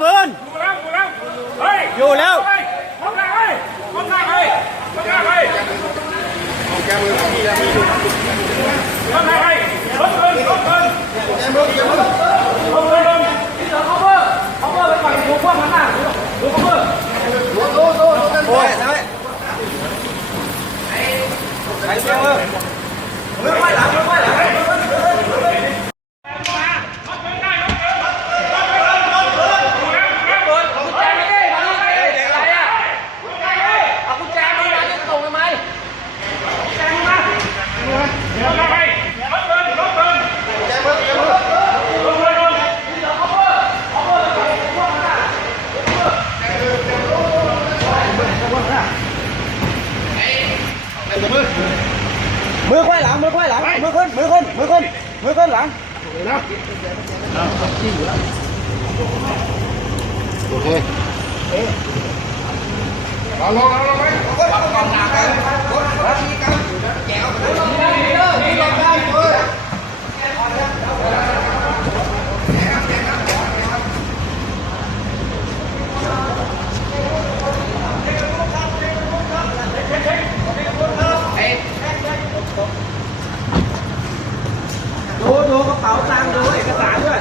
ปืน อยู่แล้ว Ôi, sao vậy? Mày sao không? Mày quay lại, mày quay lại. มือควายหลังมือควายหลังมือขึ้นมือขึ้นมือขึ้นมือขึ้นหลัง โอเค ดูดูกระเป๋ าตังค์ดูเอกสารด้วย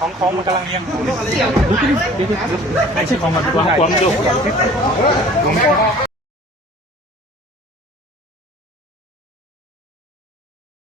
ของของมันกำลังเรียงไม่ใช่ของมันตัวหัวมันดู